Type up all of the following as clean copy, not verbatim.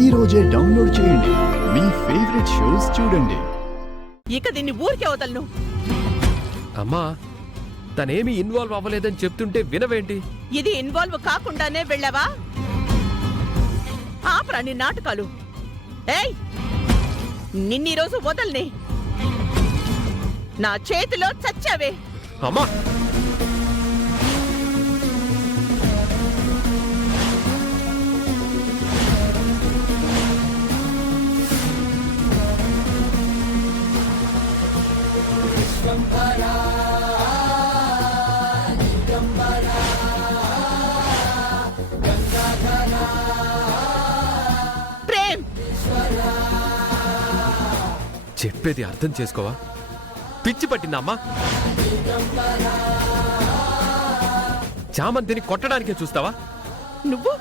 ఈ రోజే డౌన్లోడ్ చేయండి. మీ ఫేవరెట్ షోస్ చూడండి. ఇక దీన్ని ఊరికే వదలను. అమ్మా, తనేమీ ఇన్వాల్వ్ అవ్వలేదని చెప్తుంటే వినవేంటి? ఇది ఇన్వాల్వ్ కాకుండానే వెళ్ళావా? ఆపరా నీ నాటకాలు. ఏయ్, నిన్నీ రోజు వదల్ని. నా చేతిలో చచ్చావే. అమ్మా, ప్రేమ్, చెప్పేది అర్థం చేసుకోవా? పిచ్చి పట్టిందమ్మా. చామంతిని కొట్టడానికే చూస్తావా? నువ్వు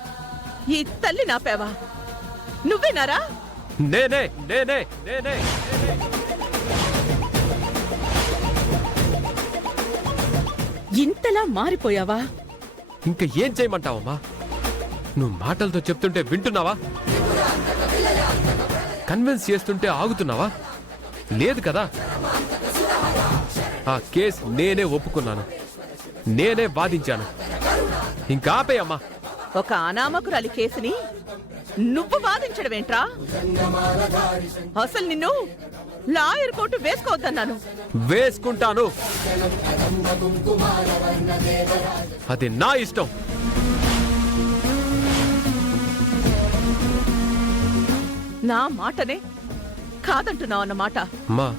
ఈ తల్లి నాపావా? నువ్వేనారా? నేనే నేనే నేనే ఇంతలా మారిపోయావా? ఇంకా ఏం చేయమంటావమ్మా? నువ్వు మాటలతో చెప్తుంటే వింటున్నావా? కన్విన్స్ చేస్తుంటే ఆగుతున్నావా? లేదు కదా. ఆ కేసు నేనే ఒప్పుకున్నాను, నేనే వాదించాను. ఇంకా ఆపేయమ్మా. ఒక అనామకురాలి కేసుని నువ్వు వాదించడమేంట్రా? అసలు నిన్ను లాయర్ కోర్టు వేసుకోవద్దన్నాను. వేసుకుంటాను, అది నా ఇష్టం. నా మాటనే కాదంటున్నావు అన్నమాట. అమ్మా,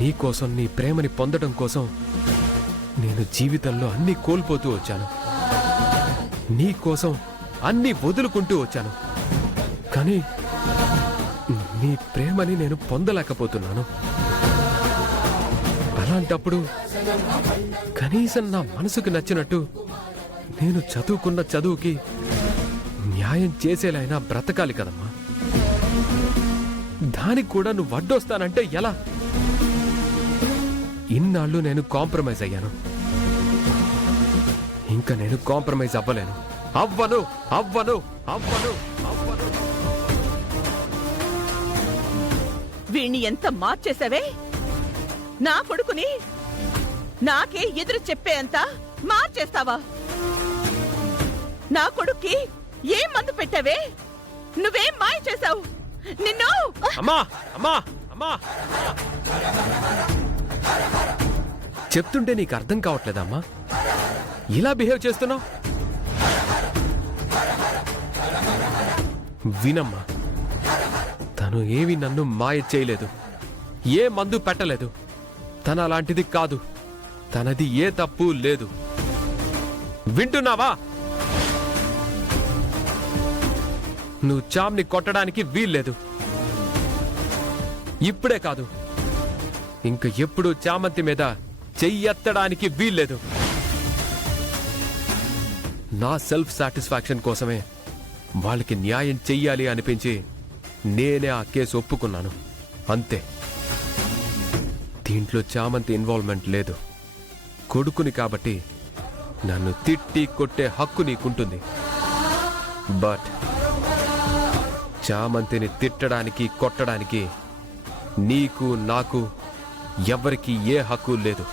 నీకోసం, నీ ప్రేమని పొందడం కోసం నేను జీవితంలో అన్నీ కోల్పోతూ వచ్చాను. నీకోసం అన్నీ వదులుకుంటూ వచ్చాను. కానీ నీ ప్రేమని నేను పొందలేకపోతున్నాను. అలాంటప్పుడు కనీసం నా మనసుకు నచ్చినట్టు నేను చదువుకున్న చదువుకి న్యాయం చేసేలైనా బ్రతకాలి కదమ్మా. దానికి కూడా నువ్వు అడ్డొస్తానంటే ఎలా? ఇన్నాళ్ళు నేను కాంప్రమైజ్ అయ్యాను. ఇంకా నేను కాంప్రమైజ్ అవ్వలేను. అవ్వను అవ్వను అవ్వను అవ్వను. వీణ్ణి ఎంత మార్చేశావే! నా కొడుకుని నాకే ఎదురు చెప్పేంత మార్చేస్తావా? నా కొడుక్కి ఏం మందు పెట్టావే? నువ్వేం మాయ చేశావు? నిన్ను అమ్మా అమ్మా అమ్మా చెప్తుంటే నీకు అర్థం కావట్లేదమ్మా? ఇలా బిహేవ్ చేస్తున్నావు? వినమ్మా, తను ఏవి నన్ను మాయ చేయలేదు, ఏ మందు పెట్టలేదు. తన అలాంటిది కాదు, తనది ఏ తప్పు లేదు. వింటున్నావా? నువ్వు చామ్ని కొట్టడానికి వీల్లేదు. ఇప్పుడే కాదు, ఇంక ఎప్పుడు చామంతి మీద చెయ్యెత్తడానికి వీల్లేదు. నా సెల్ఫ్ సాటిస్ఫాక్షన్ కోసమే వాళ్ళకి న్యాయం చెయ్యాలి అనిపించి నేనే ఆ కేసు ఒప్పుకున్నాను, అంతే. దీంట్లో చామంతి ఇన్వాల్వ్మెంట్ లేదు. కొడుకుని కాబట్టి నన్ను తిట్టి కొట్టే హక్కు నీకుంటుంది. బట్ చామంతిని తిట్టడానికి, కొట్టడానికి నీకు, నాకు, ఎవరికి ఏ హక్కు లేదు.